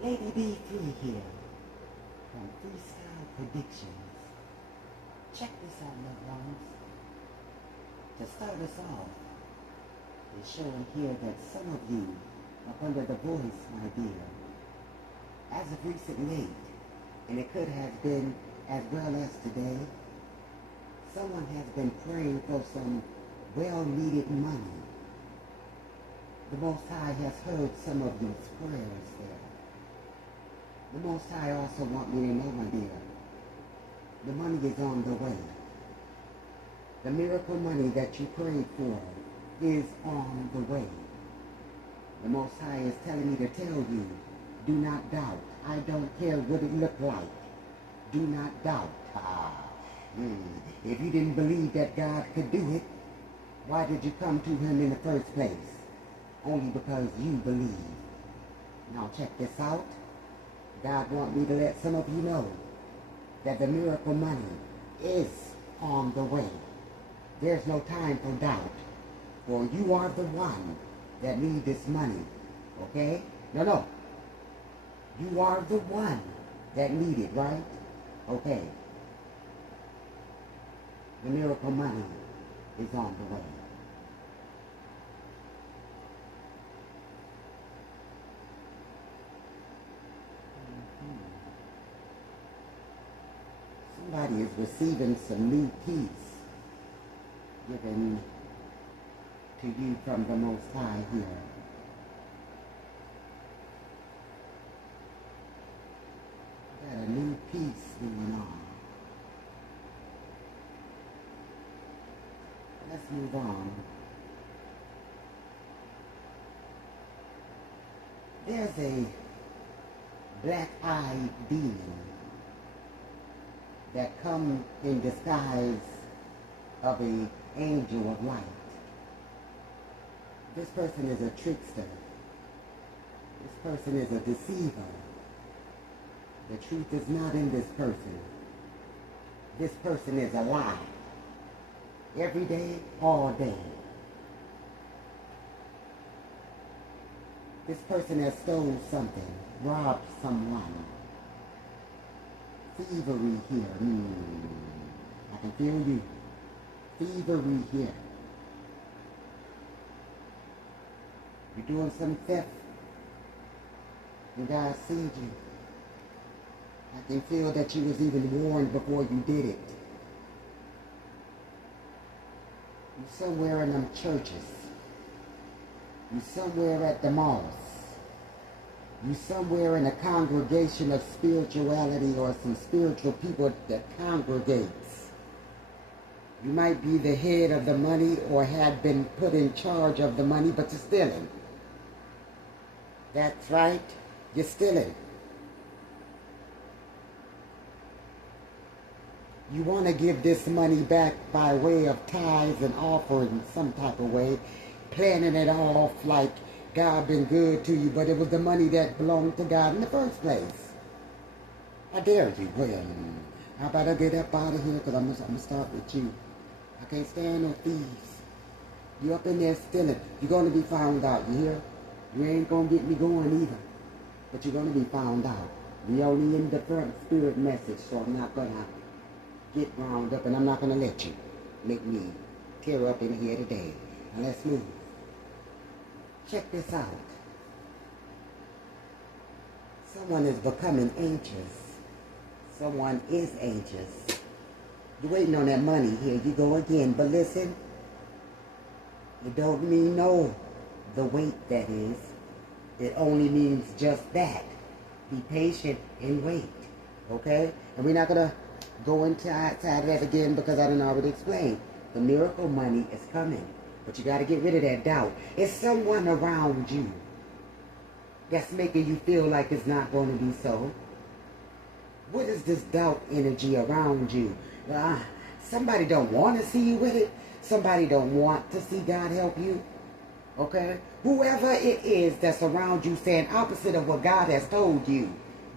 Lady B3 here from Freestyle Predictions. Check this out, loved ones. To start us off, it's showing here that some of you are under the voice, my dear. As of recent late, and it could have been as well as today, someone has been praying for some well-needed money. The Most High has heard some of your prayers there. The Most High also want me to know, my dear, the money is on the way. The miracle money that you prayed for is on the way. The Most High is telling me to tell you, do not doubt. I don't care what it looked like. Do not doubt. If you didn't believe that God could do it, why did you come to him in the first place? Only because you believe. Now check this out. God wants me to let some of you know that the miracle money is on the way. There's no time for doubt, for you are the one that need this money, okay? No. You are the one that need it, right? Okay. The miracle money is on the way. Somebody is receiving some new peace given to you from the Most High here. Got a new peace going on. Let's move on. There's a black-eyed being that come in disguise of an angel of light. This person is a trickster. This person is a deceiver. The truth is not in this person. This person is a lie. Every day, all day. This person has stolen something, robbed someone. Thievery here. I can feel you. Thievery here. You're doing some theft. And God sees you. I can feel that you was even warned before you did it. You're somewhere in them churches. You're somewhere at the mosque. You're somewhere in a congregation of spirituality or some spiritual people that congregates. You might be the head of the money or had been put in charge of the money, but you're stealing. That's right, you're stealing. You want to give this money back by way of tithes and offerings, some type of way, planning it off like God been good to you, but it was the money that belonged to God in the first place. I dare you. Well, how about I get up out of here, because I'm going to start with you. I can't stand no thieves. You up in there stealing. You're going to be found out, you hear? You ain't going to get me going either, but you're going to be found out. We only in the front spirit message, so I'm not going to get wound up, and I'm not going to let you make me tear up in here today. Now let's move. Check this out. Someone is becoming anxious. Someone is anxious. You're waiting on that money. Here you go again. But listen, it don't mean no, the wait that is. It only means just that. Be patient and wait. Okay? And we're not going to go inside that again because I didn't already explain. The miracle money is coming. But you got to get rid of that doubt. It's someone around you that's making you feel like it's not going to be so. What is this doubt energy around you? Somebody don't want to see you with it. Somebody don't want to see God help you. Okay? Whoever it is that's around you saying opposite of what God has told you,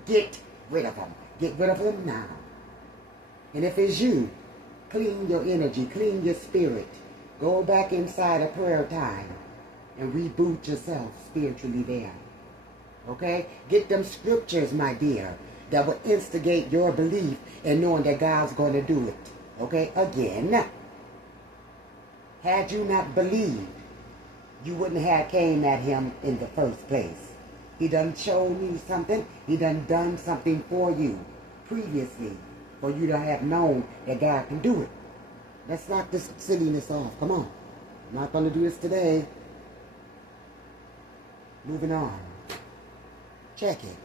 get rid of them. Get rid of them now. And if it's you, clean your energy, clean your spirit. Go back inside a prayer time and reboot yourself spiritually there. Okay? Get them scriptures, my dear, that will instigate your belief in knowing that God's going to do it. Okay? Again, had you not believed, you wouldn't have came at him in the first place. He done showed you something. He done something for you previously for you to have known that God can do it. Let's knock this silliness off. Come on. I'm not going to do this today. Moving on. Check it.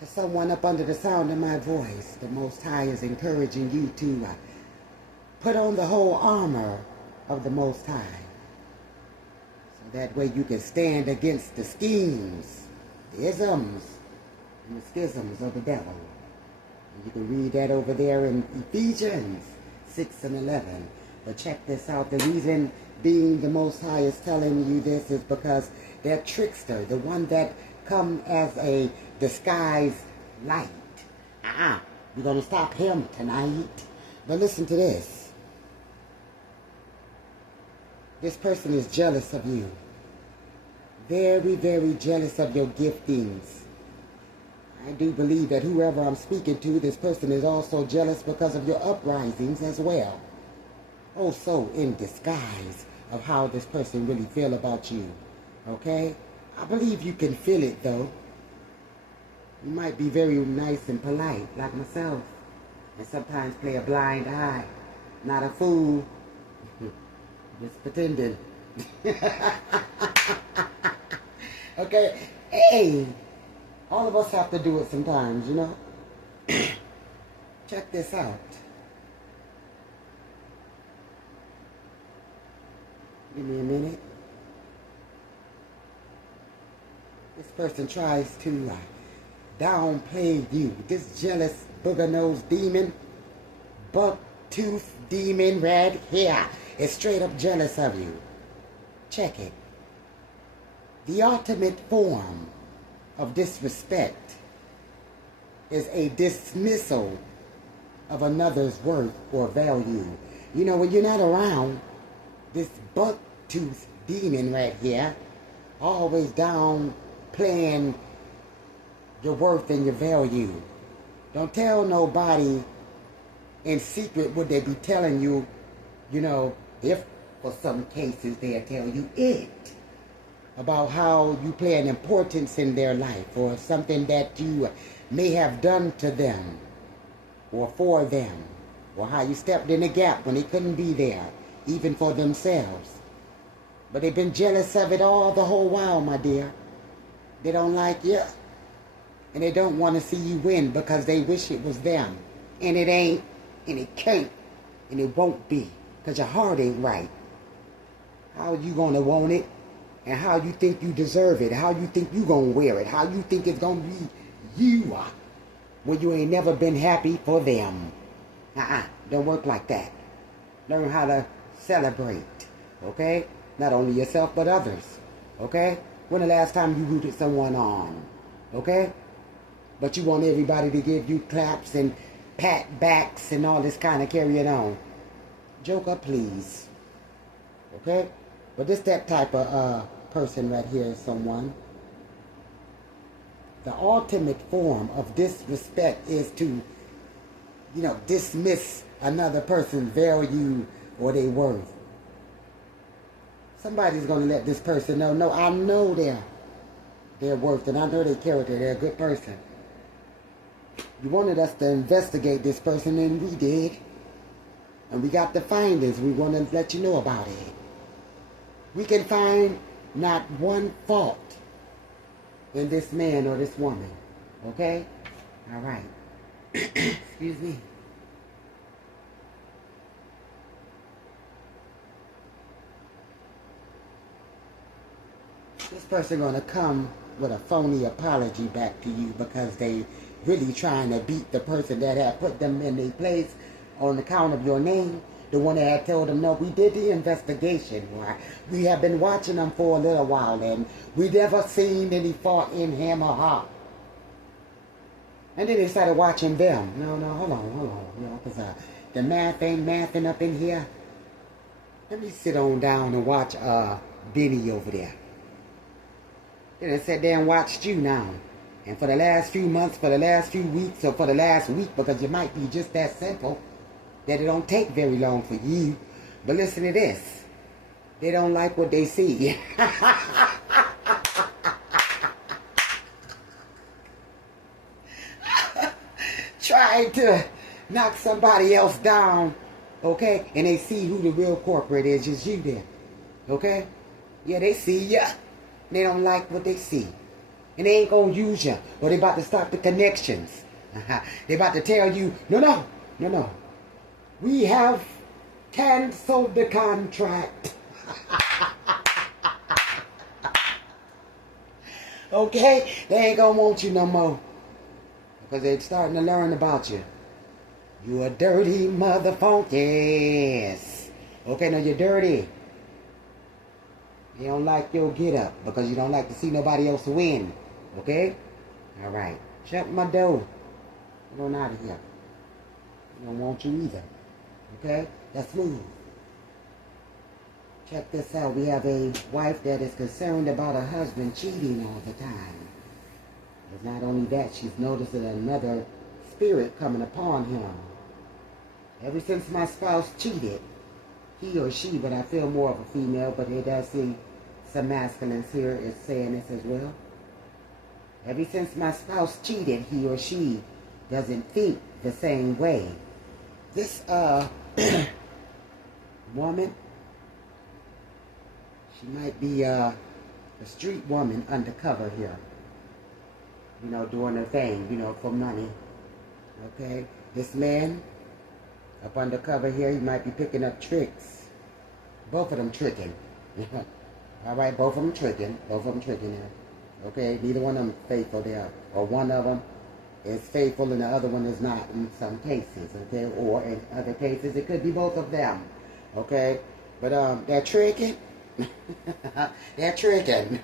To someone up under the sound of my voice, the Most High is encouraging you to put on the whole armor of the Most High. So that way you can stand against the schemes, the isms, and the schisms of the devil. And you can read that over there in Ephesians 6 and 11. But check this out. The reason being the Most High is telling you this is because that trickster, the one that come as a disguised light. We're going to stop him tonight. But listen to this. This person is jealous of you. Very, very jealous of your giftings. I do believe that whoever I'm speaking to, this person is also jealous because of your uprisings as well. Also in disguise of how this person really feel about you. Okay? I believe you can feel it though. You might be very nice and polite like myself. And sometimes play a blind eye. Not a fool. Just pretending. Okay? Hey! All of us have to do it sometimes, you know? Check this out. Give me a minute. This person tries to downplay you. This jealous booger-nosed demon, buck-toothed demon right here is straight up jealous of you. Check it. The ultimate form of disrespect is a dismissal of another's worth or value. You know, when you're not around, this buck-toothed demon right here, always downplaying your worth and your value. Don't tell nobody in secret what they be telling you, you know, if for some cases they'll tell you it. About how you play an importance in their life or something that you may have done to them or for them or how you stepped in the gap when they couldn't be there even for themselves. But they've been jealous of it all the whole while, my dear. They don't like you and they don't want to see you win because they wish it was them. And it ain't and it can't and it won't be because your heart ain't right. How are you going to want it? And how you think you deserve it, how you think you gonna wear it, how you think it's gonna be you when you ain't never been happy for them. Don't work like that. Learn how to celebrate, okay? Not only yourself, but others, okay? When the last time you rooted someone on, okay? But you want everybody to give you claps and pat backs and all this kind of carrying on. Joker, please, okay? But this that type of person right here is someone. The ultimate form of disrespect is to, you know, dismiss another person's value or their worth. Somebody's going to let this person know, no, I know their worth and I know their character. They're a good person. You wanted us to investigate this person and we did. And we got the findings. We want to let you know about it. We can find not one fault in this man or this woman. Okay? All right. Excuse me. This person going to come with a phony apology back to you because they really trying to beat the person that had put them in their place on account of your name. The one that had told them, no, we did the investigation. We have been watching them for a little while and we never seen any fault in him or her. And then they started watching them. No, hold on. You know, because the math ain't mathing up in here. Let me sit on down and watch Benny over there. They done sat there and watched you now. And for the last few months, for the last few weeks, or for the last week, because you might be just that simple, that it don't take very long for you. But listen to this. They don't like what they see. Trying to knock somebody else down, okay? And they see who the real corporate is, just you there, okay? Yeah, they see ya. They don't like what they see. And they ain't gonna use you, or they about to stop the connections. They about to tell you, no. We have canceled the contract. Okay? They ain't gonna want you no more. Because they're starting to learn about you. You a dirty motherfuckers. Okay, no, you're dirty. They don't like your get up because you don't like to see nobody else win. Okay? Alright. Shut my door. Get on out of here. I don't want you either. Okay? Let's move. Check this out. We have a wife that is concerned about her husband cheating all the time. It's not only that, she's noticing another spirit coming upon him. Ever since my spouse cheated, he or she, but I feel more of a female, but it does see some masculines here is saying this as well. Ever since my spouse cheated, he or she doesn't think the same way. This woman, she might be a street woman undercover here. You know, doing her thing, you know, for money. Okay? This man, up undercover here, he might be picking up tricks. Both of them tricking. Alright, both of them tricking. Both of them tricking there. Okay? Neither one of them faithful there. Or one of them is faithful and the other one is not in some cases. Okay? Or in other cases, it could be both of them. Okay? But, they're tricking. They're tricking.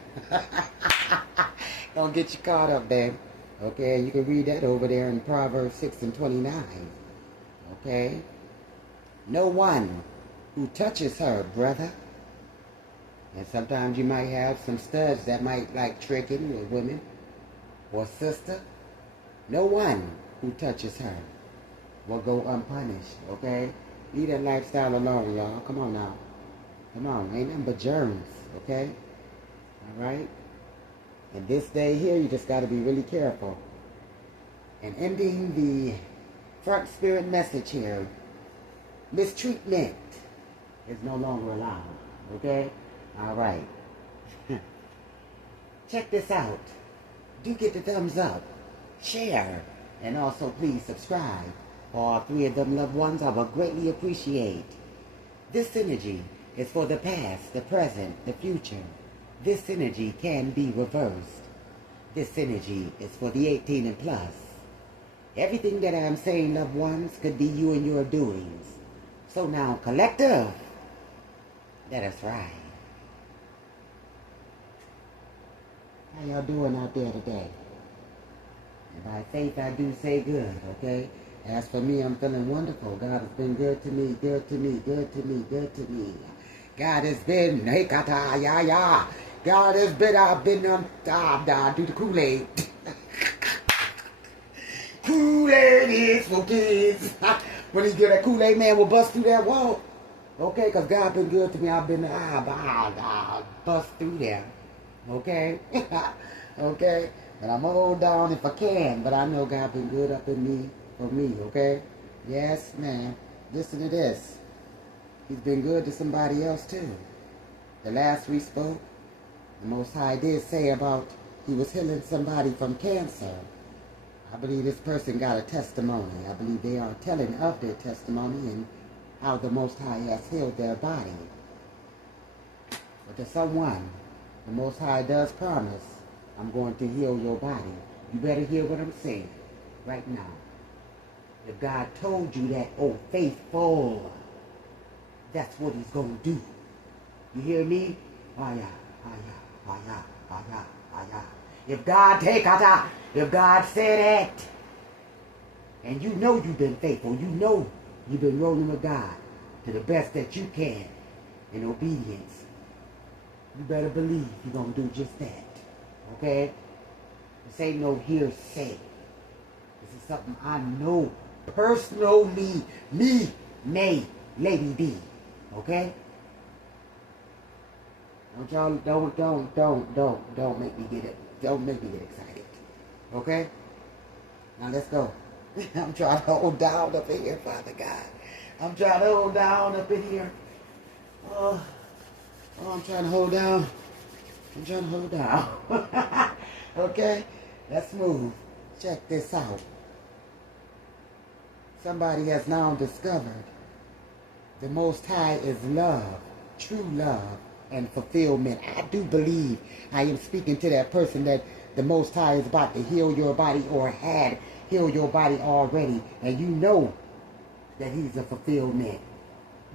Don't get you caught up there. Okay, you can read that over there in Proverbs 6:29. Okay? No one who touches her, brother. And sometimes you might have some studs that might like tricking with women. Or sister. No one who touches her will go unpunished. Okay? Leave that lifestyle alone, y'all. Come on now. Come on. Ain't nothing but germs. Okay? Alright? And this day here, you just got to be really careful. And ending the front spirit message here, mistreatment is no longer allowed. Okay? All right. Check this out. Do get the thumbs up, share, and also please subscribe. For all three of them loved ones, I will greatly appreciate. This energy is for the past, the present, the future. This energy can be reversed. This energy is for the 18 and plus. Everything that I'm saying, loved ones, could be you and your doings. So now, collective, let us ride. How y'all doing out there today? And by faith, I do say good, okay? As for me, I'm feeling wonderful. God has been good to me, good to me, good to me, good to me. God has been, God has been, I've been do the Kool-Aid. Kool-Aid is for kids. When he get that Kool-Aid, man will bust through that wall. Okay, because God been good to me. I've been, bust through there. Okay? Okay? But I'm going to hold down if I can. But I know God been good up in me, for me, okay? Yes, man. Listen to this. He's been good to somebody else too. The last we spoke, the Most High did say about he was healing somebody from cancer. I believe this person got a testimony. I believe they are telling of their testimony and how the Most High has healed their body. But to someone, the Most High does promise, I'm going to heal your body. You better hear what I'm saying right now. If God told you that, oh, faithful, that's what he's going to do. You hear me? If God if God said that, and you know you've been faithful, you know you've been rolling with God to the best that you can in obedience, you better believe you're going to do just that. Okay? This ain't no hearsay. This is something I know personally. Me, Nay, Lady D. Okay? Don't y'all, don't make me get it. Don't make me get excited. Okay? Now let's go. I'm trying to hold down up in here, Father God. I'm trying to hold down up in here. Oh, I'm trying to hold down. I'm trying to hold down. Okay? Let's move. Check this out. Somebody has now discovered the Most High is love, true love, and fulfillment. I do believe I am speaking to that person that the Most High is about to heal your body or had healed your body already. And you know that he's a fulfillment.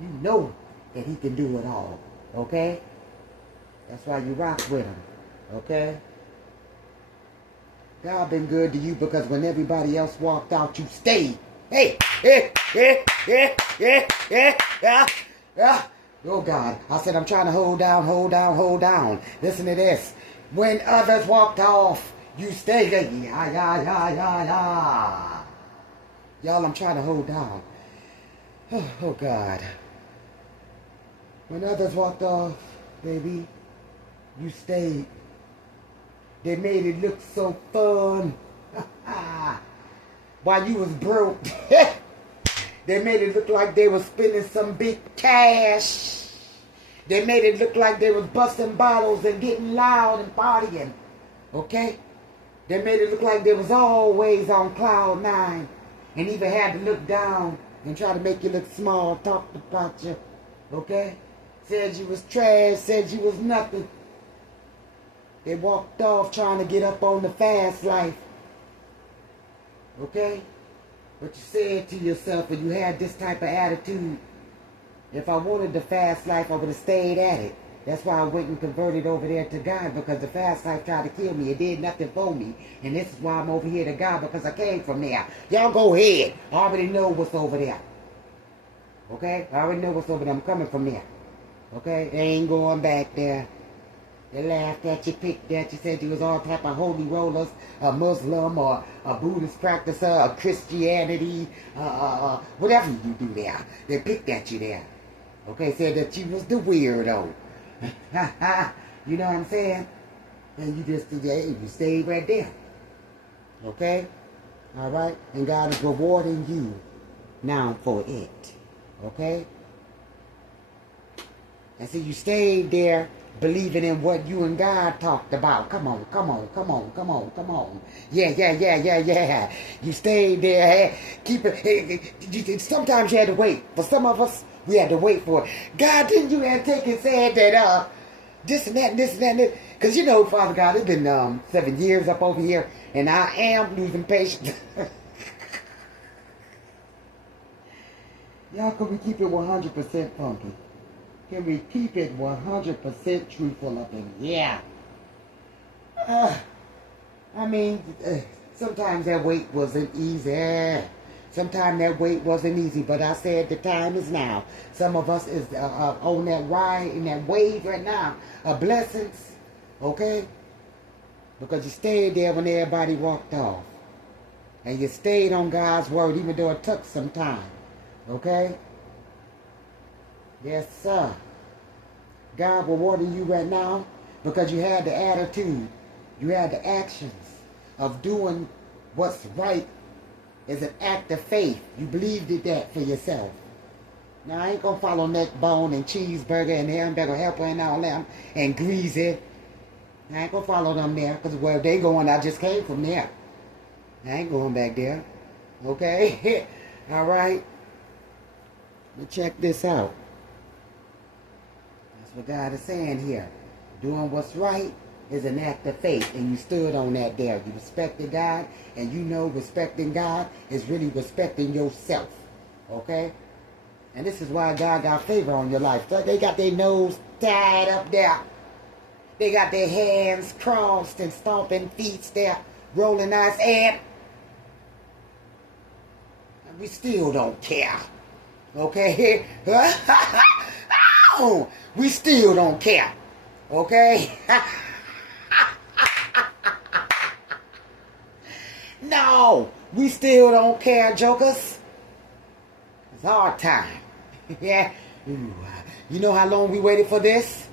You know that he can do it all. Okay? That's why you rock with him. Okay? God been good to you because when everybody else walked out, you stayed. Hey! Yeah. Oh God, I said I'm trying to hold down. Listen to this. When others walked off, you stayed. Yeah. Y'all, I'm trying to hold down. Oh God. When others walked off, baby, you stayed. They made it look so fun. While you was broke. They made it look like they was spending some big cash. They made it look like they was busting bottles and getting loud and partying. Okay? They made it look like they was always on cloud nine. And even had to look down and try to make you look small, talked about you. Okay? Said you was trash, said you was nothing. They walked off trying to get up on the fast life. Okay? But you said to yourself, and you had this type of attitude, if I wanted the fast life, I would have stayed at it. That's why I went and converted over there to God, because the fast life tried to kill me. It did nothing for me. And this is why I'm over here to God, because I came from there. Y'all go ahead. I already know what's over there. Okay? I already know what's over there. I'm coming from there. Okay? They ain't going back there. They laughed at you, picked at you, said you was all type of holy rollers, a Muslim or a Buddhist practicer, a Christianity, whatever you do there. They picked at you there. Okay, said that you was the weirdo. You know what I'm saying? And you just, you stayed right there. Okay? All right? And God is rewarding you now for it. Okay? And so you stayed there believing in what you and God talked about. Come on. Yeah. You stayed there. Keep it. Sometimes you had to wait. For some of us, we had to wait for it. God, didn't you have to take and said that this and that and this and that and that? Because you know, Father God, it's been 7 years up over here, and I am losing patience. Y'all, can we keep it 100% funky? Can we keep it 100% truthful up in here? I mean, sometimes that wait wasn't easy. Sometimes that wait wasn't easy, but I said the time is now. Some of us is on that ride, in that wave right now of blessings, okay? Because you stayed there when everybody walked off. And you stayed on God's word, even though it took some time, okay? Yes, sir. God rewarding you right now because you had the attitude, you had the actions of doing what's right as an act of faith. You believed in that for yourself. Now, I ain't going to follow neck bone and cheeseburger and hamburger helper and all them and greasy. I ain't going to follow them there because where they going, I just came from there. I ain't going back there. Okay? All right? But check this out. That's what God is saying here. Doing what's right is an act of faith, and you stood on that there. You respected God, and you know respecting God is really respecting yourself. Okay? And this is why God got favor on your life. They got their nose tied up there. They got their hands crossed and stomping feet there, rolling eyes, and we still don't care. Okay? We still don't care. Okay? No, we still don't care, jokers. It's our time. Yeah. Ooh. You know how long we waited for this?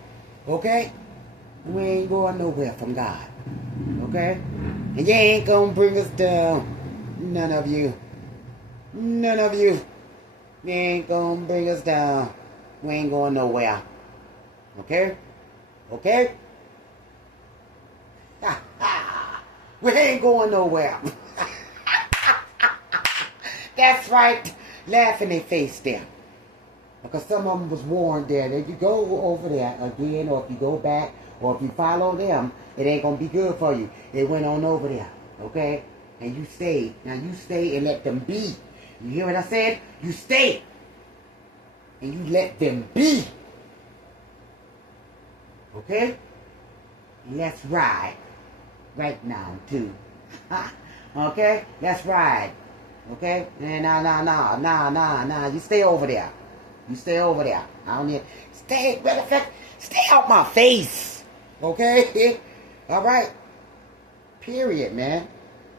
Okay? We ain't going nowhere from God. Okay? And you ain't gonna bring us down. None of you. None of you. You ain't gonna bring us down. We ain't going nowhere. Okay? Okay? We ain't going nowhere. That's right. Laugh in their face there. Because some of them was warned there that you go over there again, or if you go back, or if you follow them, it ain't going to be good for you. They went on over there. Okay? And you stay. Now you stay and let them be. You hear what I said? You stay. And you let them be. Okay? Let's ride. Right now, too. Okay? Let's ride. Okay? Nah. You stay over there. You stay over there. I don't need... Stay, matter of fact, stay out my face. Okay? Alright? Period, man.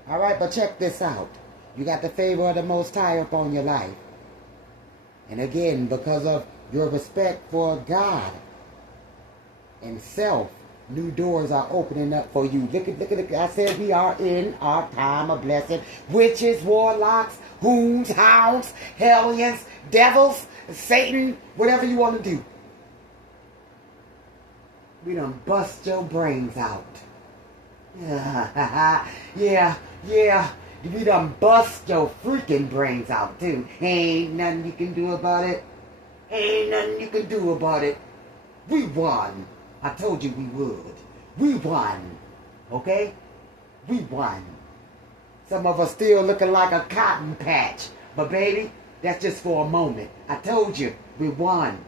Alright, but check this out. You got the favor of the Most High upon your life. And again, because of your respect for God and self, new doors are opening up for you. Look at. I said we are in our time of blessing. Witches, warlocks, hoons, hounds, hellions, devils, Satan, whatever you want to do. We done bust your brains out. Yeah. We done bust your freaking brains out too. Ain't nothing you can do about it. Ain't nothing you can do about it. We won. I told you we would. We won. Okay? We won. Some of us still looking like a cotton patch. But baby, that's just for a moment. I told you, we won.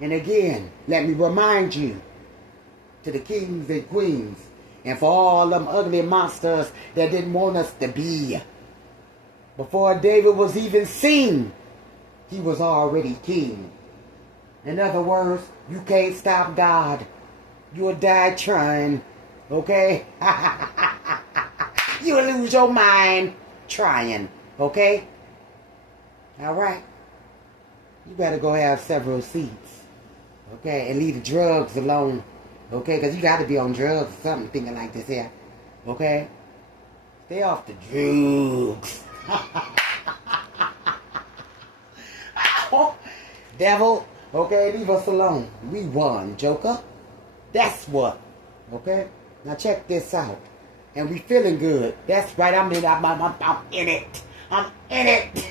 And again, let me remind you, to the kings and queens, and for all them ugly monsters that didn't want us to be. Before David was even seen, he was already king. In other words, you can't stop God. You'll die trying. Okay? You'll lose your mind trying. Okay? Alright? You better go have several seats. Okay? And leave the drugs alone. Okay? Because you got to be on drugs or something thinking like this here. Okay? Stay off the drugs. Devil. Okay, leave us alone. We won, Joker. That's what. Okay? Now check this out. And we feeling good. That's right. I'm in it. I'm in it.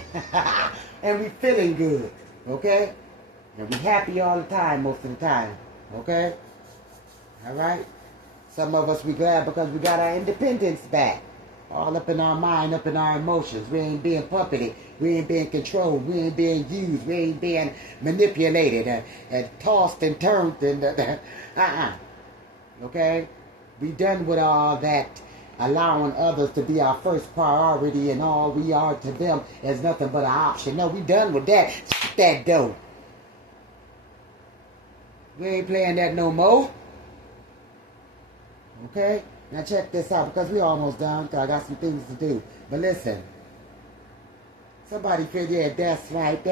And we feeling good. Okay? And we happy all the time, most of the time. Okay? Alright? Some of us we glad because we got our independence back. All up in our mind, up in our emotions. We ain't being puppeted. We ain't being controlled. We ain't being used. We ain't being manipulated and tossed and turned. And Okay? We done with all that, allowing others to be our first priority, and all we are to them is nothing but an option. No, we done with that. Shut that door. We ain't playing that no more. Okay? Now check this out, because we almost done, because I got some things to do. But listen. Somebody feel, yeah, that's right.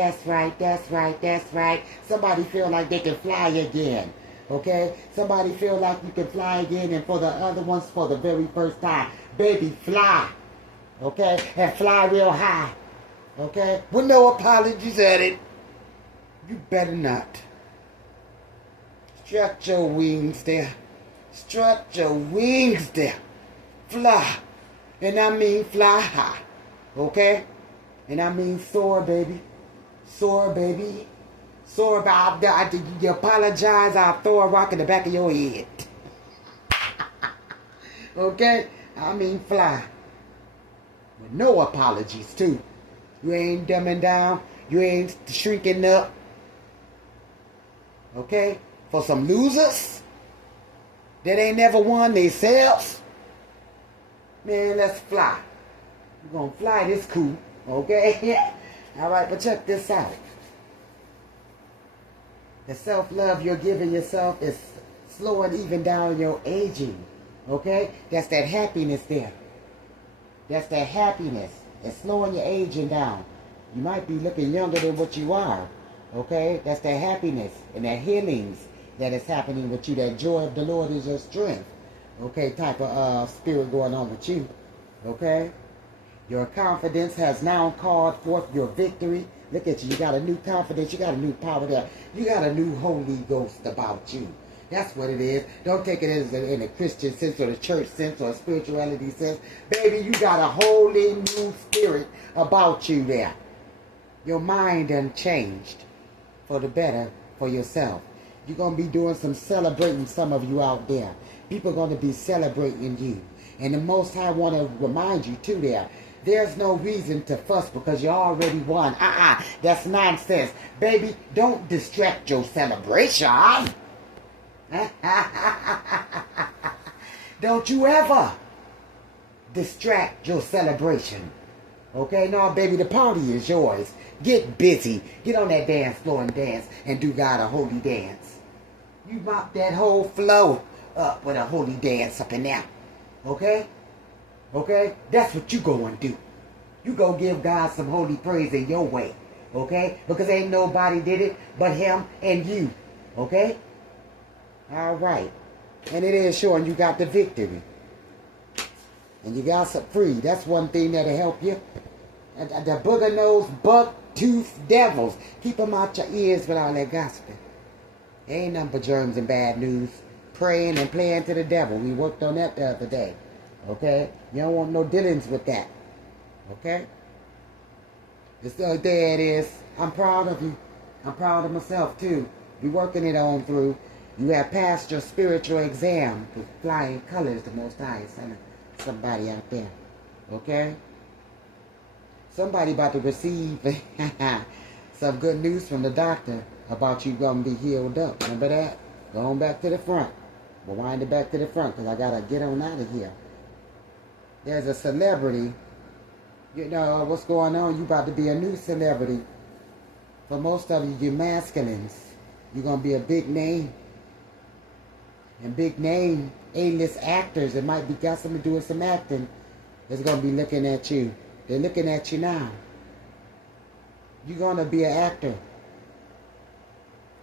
Somebody feel like they can fly again. Okay? Somebody feel like you can fly again, and for the other ones, for the very first time. Baby, fly. Okay? And fly real high. Okay? With no apologies at it. You better not. Stretch your wings there. Strut your wings there. Fly. And I mean fly high. Okay? And I mean soar, baby. Soar, baby. Soar about that. You apologize, I'll throw a rock in the back of your head. Okay? I mean fly. With no apologies, too. You ain't dumbing down. You ain't shrinking up. Okay? For some losers that ain't never won themselves. Man, let's fly. We're gonna fly this cool. Okay? Alright, but check this out. The self-love you're giving yourself is slowing even down your aging. Okay? That's that happiness there. That's that happiness. It's slowing your aging down. You might be looking younger than what you are. Okay? That's that happiness and that healings that is happening with you. That joy of the Lord is your strength. Okay? Type of spirit going on with you. Okay? Your confidence has now called forth your victory. Look at you. You got a new confidence. You got a new power there. You got a new Holy Ghost about you. That's what it is. Don't take it as in a Christian sense or the church sense or a spirituality sense. Baby, you got a wholly new spirit about you there. Your mind done changed for the better for yourself. You're going to be doing some celebrating, some of you out there. People are going to be celebrating you. And the Most High want to remind you too there. There's no reason to fuss because you already won. That's nonsense. Baby, don't distract your celebration. Don't you ever distract your celebration. Okay? No, baby, the party is yours. Get busy. Get on that dance floor and dance and do God a holy dance. You mop that whole flow up with a holy dance up in there. Okay? Okay? That's what you going to do. You go give God some holy praise in your way. Okay? Because ain't nobody did it but him and you. Okay? All right. And it is showing you got the victory. And you got some free. That's one thing that'll help you. And the booger-nosed, buck-toothed devils. Keep them out your ears with all that gospel. Ain't nothing but germs and bad news. Praying and playing to the devil. We worked on that the other day. Okay? You don't want no dealings with that. Okay? There it is. I'm proud of you. I'm proud of myself too. We're working it on through. You have passed your spiritual exam with flying colors, the Most High is sending somebody out there. Okay? Somebody about to receive some good news from the doctor about you going to be healed up. Remember that? Go on back to the front. We'll wind it back to the front because I got to get on out of here. There's a celebrity. You know what's going on? You about to be a new celebrity. For most of you, you're masculines. You're going to be a big name. And big name A-list actors that might be got something to do with some acting is going to be looking at you. They're looking at you now. You're going to be an actor.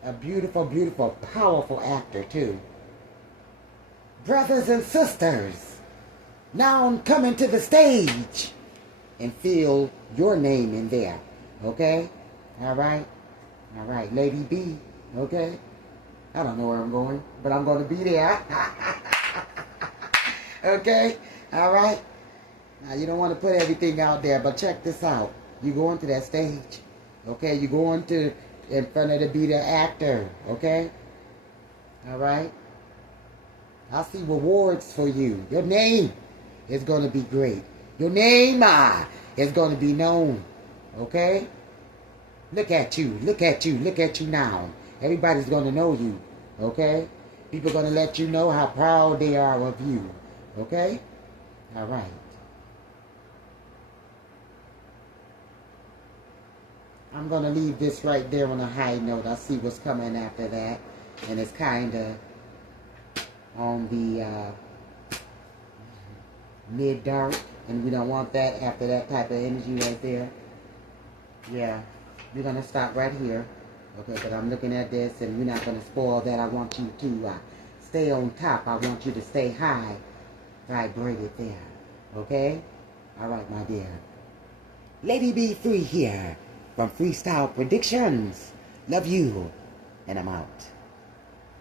A beautiful, beautiful, powerful actor too. Brothers and sisters, now I'm coming to the stage and feel your name in there. Okay? All right? All right, Lady B. Okay? I don't know where I'm going, but I'm going to be there. Okay? All right? Now, you don't want to put everything out there, but check this out. You go into that stage. Okay? You go into in front of be the actor. Okay? All right? I see rewards for you. Your name is going to be great. Your name is going to be known. Okay? Look at you. Look at you. Look at you now. Everybody's going to know you. Okay? People are going to let you know how proud they are of you. Okay? All right. I'm going to leave this right there on a high note. I see what's coming after that. And it's kind of on the mid-dark. And we don't want that after that type of energy right there. Yeah. We're going to stop right here. Okay, but I'm looking at this and we're not going to spoil that. I want you to stay on top. I want you to stay high. Vibrated there. Okay? All right, my dear. Lady B Free here from Freestyle Predictions. Love you. And I'm out.